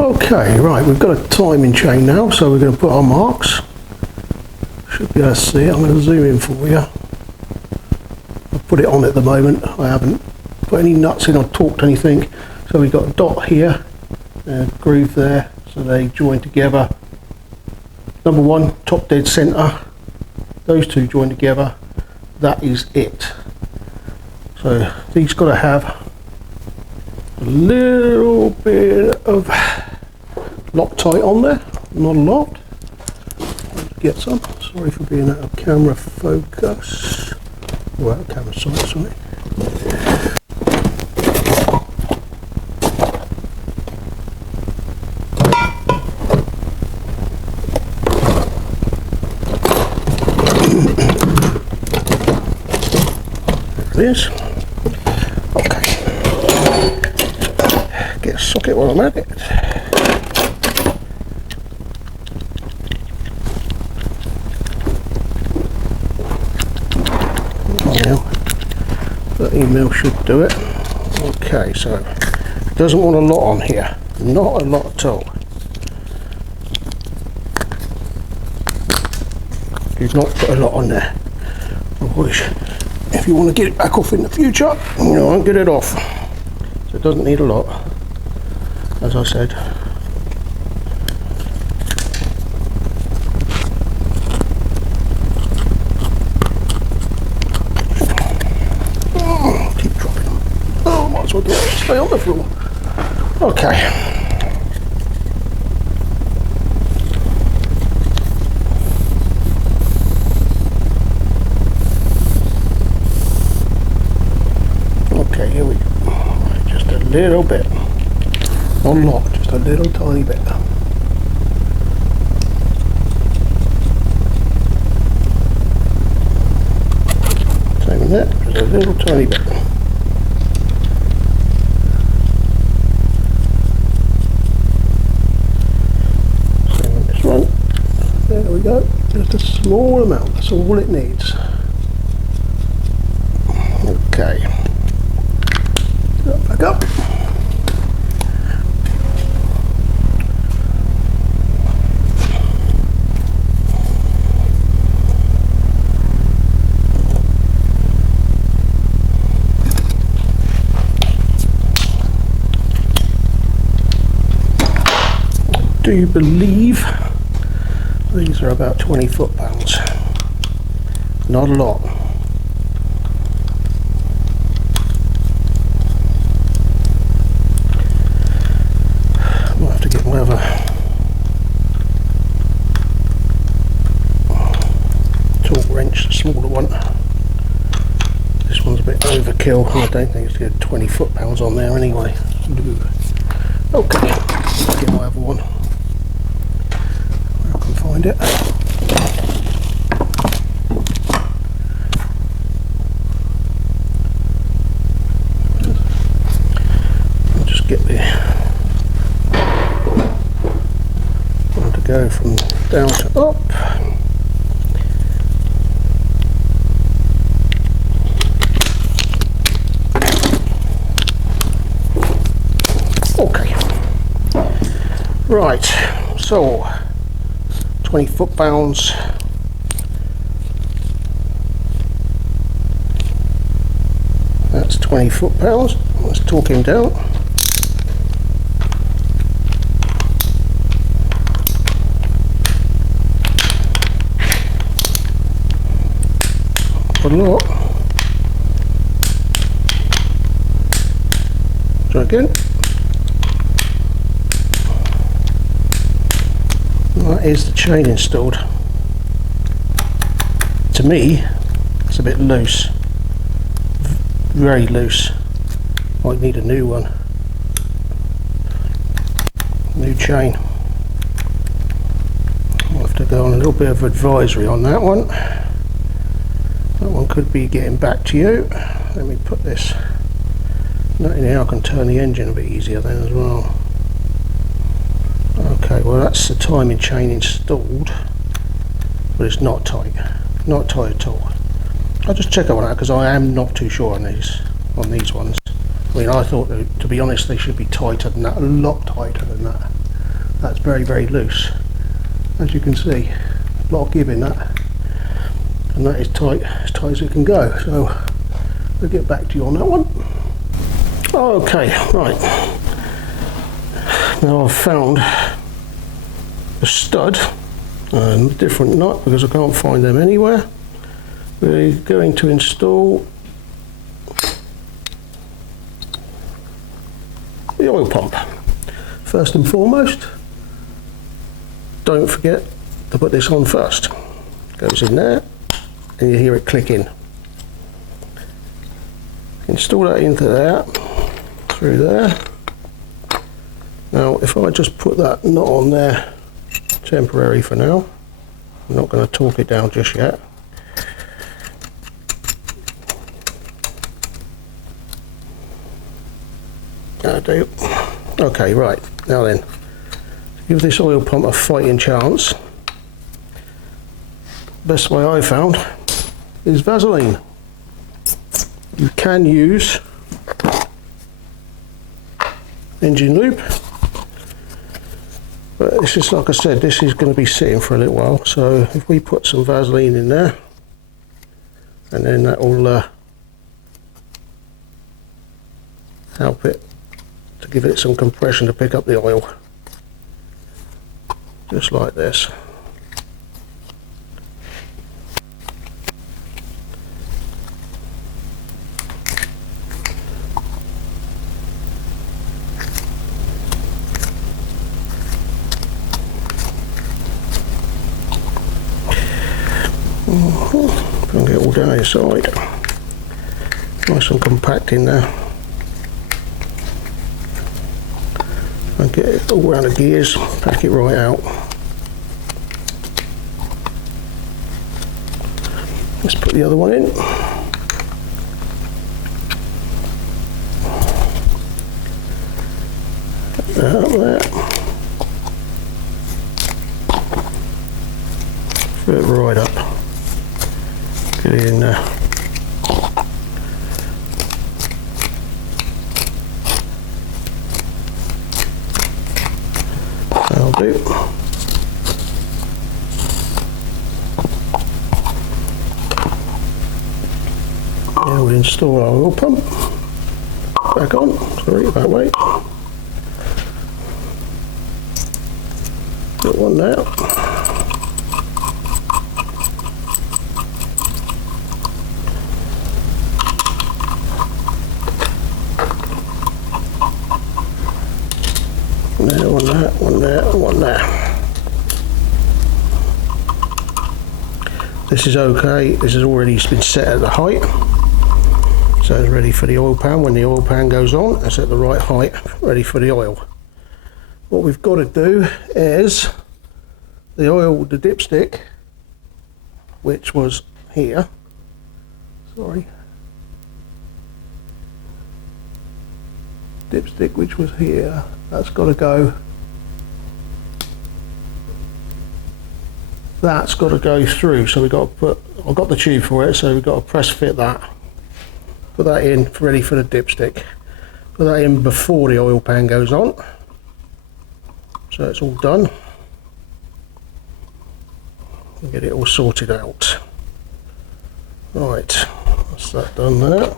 Okay, right, we've got a timing chain now, so we're going to put our marks. Should be able to see it. I'm going to zoom in for you. I've put it on at the moment. I haven't put any nuts in or torqued anything. So we've got a dot here, a groove there, so they join together. Number one, top dead center. Those two join together. That is it. So these got to have a little bit of Loctite on there, not a lot. Let's get some. Sorry for being out of camera focus. Or out of camera sight, sorry. There it is. Get a socket while I'm at it. Now, 30mm should do it. Okay, so it doesn't want a lot on here. Not a lot at all. Do not put a lot on there. Otherwise, if you want to get it back off in the future, you won't get it off. So it doesn't need a lot, as I said. Oh, keep dropping them. Oh, might as well get it. Stay on the floor. Okay. Okay, here we go. Just a little bit. Not a lot, just a little tiny bit. Same with that, just a little tiny bit. Same with this one. There we go. Just a small amount, that's all it needs. Okay. Back up. Do you believe these are about 20 foot-pounds? Not a lot. Whatever torque wrench, the smaller one. This one's a bit overkill. I don't think it's good. 20 foot-pounds on there anyway. Okay, let's get my other one. Where I can find it. I'll just get the go from down to up. Okay. Right, so 20 foot-pounds. That's 20 foot-pounds. Let's torque him down. A lot. Try again. That is the chain installed. To me, it's a bit loose. Very loose. Might need a new one. New chain. I'll have to go on a little bit of advisory on that one. That one could be getting back to you. Let me put this nut in here. I can turn the engine a bit easier then as well. Okay, well that's the timing chain installed, but it's not tight. Not tight at all. I'll just check on that because I am not too sure on these ones. I mean, I thought that, to be honest, they should be tighter than that, a lot tighter than that. that's very, very loose. As you can see, a lot of give in that, and that is tight, as tight as it can go. So we'll get back to you on that one. Okay, right. Now I've found a stud and a different nut because I can't find them anywhere. We're going to install the oil pump. First and foremost, don't forget to put this on first. Goes in there and you hear it click in. Install that into there, through there. Now if I just put that nut on there, temporary for now, I'm not going to torque it down just yet. That'll do. Okay, right, now then, to give this oil pump a fighting chance, best way I found is Vaseline. You can use engine lube, but this is, like I said, this is going to be sitting for a little while, so if we put some Vaseline in there, and then that will help it to give it some compression to pick up the oil, just like this. Can get all down inside, nice and compact in there, and get it all around the gears, pack it right out. Let's put the other one in. Out there, fill it right up. Get it in there. That'll do. Now we install our oil pump. Back on. Sorry, that way. Got one now. There, one there, one there, one there. This is okay, this has already been set at the height, so it's ready for the oil pan. When the oil pan goes on, it's at the right height, ready for the oil. What we've got to do is the oil, the dipstick, which was here, sorry, dipstick which was here, that's got to go, that's got to go through, so we've got to put, I've got the tube for it, so we've got to press fit that, put that in, ready for the dipstick, put that in before the oil pan goes on, so it's all done, and get it all sorted out. Right, that's that done there.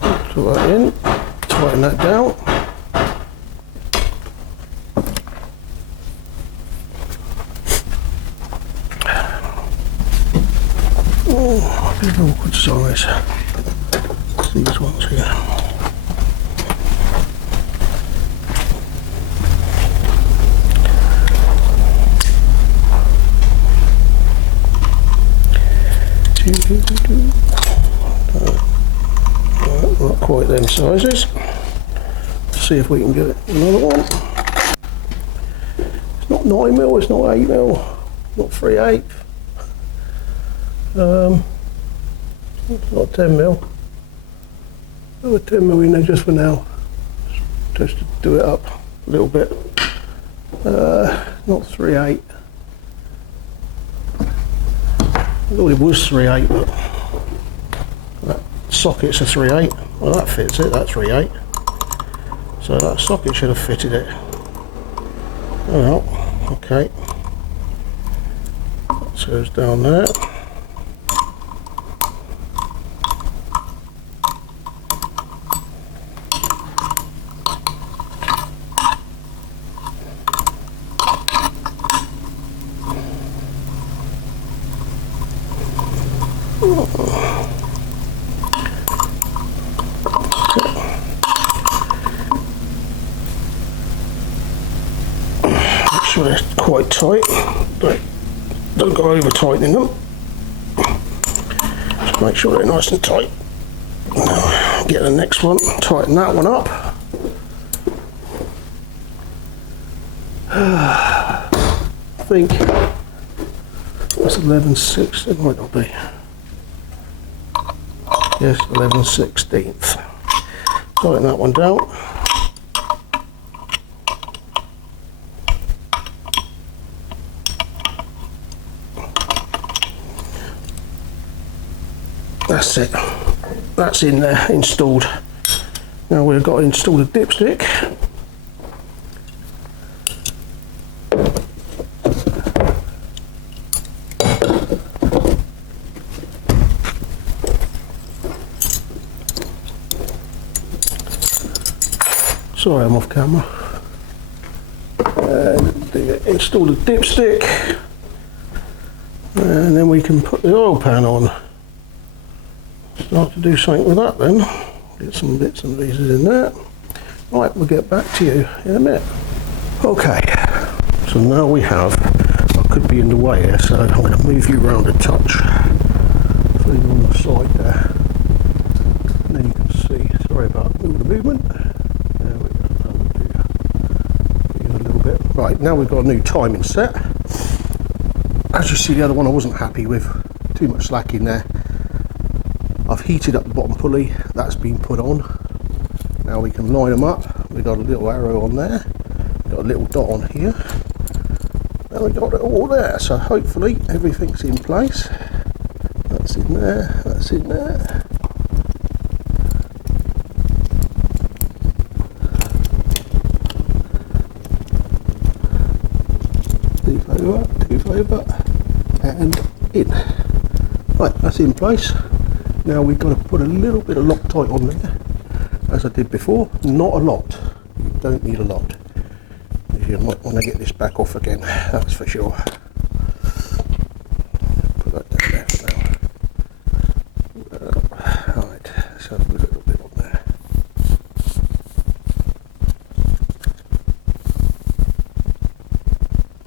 Put that in, tighten that down. Oh, bit of an awkward size. It's these ones here. Not quite them sizes. Let's see if we can get another one. It's not 9mm, it's not 8mm, not 3/8. It's not 10mm. Put a 10mm in there just for now, just to do it up a little bit. Not 3/8. I thought it was 3/8, but that socket's a 3/8. Well, that fits it, that's 3/8. So that socket should have fitted it. Oh well, okay. That goes down there. Make sure they're quite tight. Don't go over tightening them. Just make sure they're nice and tight. Now get the next one, tighten that one up. I think that's 11/6, it might not be. Yes, 11/16. Tighten that one down. That's it. That's in there, installed. Now we've got to install the dipstick. Sorry, I'm off camera. And install the dipstick, and then we can put the oil pan on. Start to do something with that then. Get some bits and pieces in there. Right, we'll get back to you in a minute. Okay, so now we have, I could be in the way here, so I'm going to move you around a touch. So you're on the side there. And then you can see, sorry about all the movement. There we go, a little bit. Right, now we've got a new timing set. As you see, the other one I wasn't happy with. Too much slack in there. I've heated up the bottom pulley, that's been put on. Now we can line them up. We've got a little arrow on there, got a little dot on here, and we've got it all there. So hopefully everything's in place. That's in there, that's in there. Tooth over, and in. Right, that's in place. Now we've got to put a little bit of Loctite on there, as I did before. Not a lot. You don't need a lot. You might want to get this back off again, that's for sure. Put that down there for now. Right, let's have a little bit on there.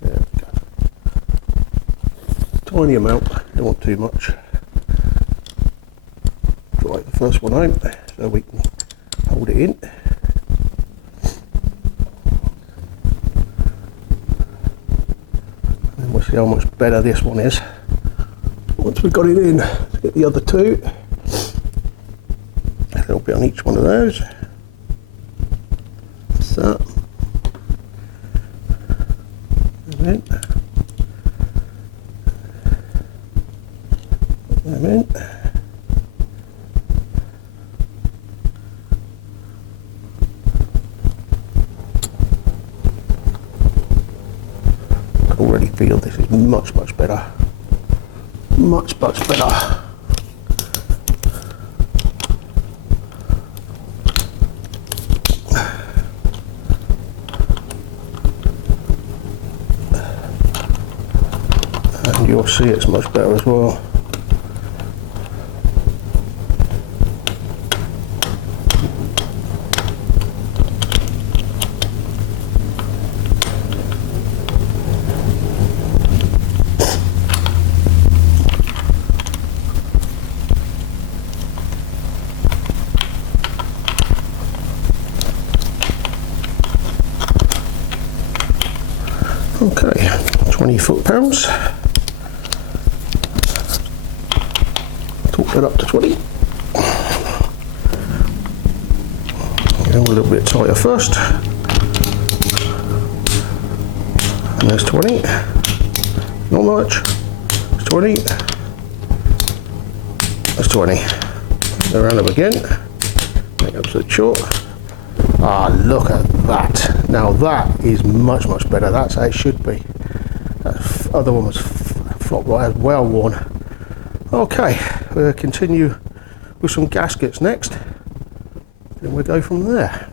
There we go. Tiny amount, don't want too much. Right, the first one out so we can hold it in. And we'll see how much better this one is once we've got it in. Let's get the other two. A little bit on each one of those. That's that. Them in. Them in. Already feel this is much better. Much better. And you'll see it's much better as well. Okay, 20 foot-pounds. Torque that up to 20. Go a little bit tighter first. And there's 20. Not much. It's 20. That's 20. Go around them again. Make up to the short. Ah, look at that. Now that is much, much better. That's how it should be. That other one was flop right, well worn. Okay, we'll continue with some gaskets next, and we'll go from there.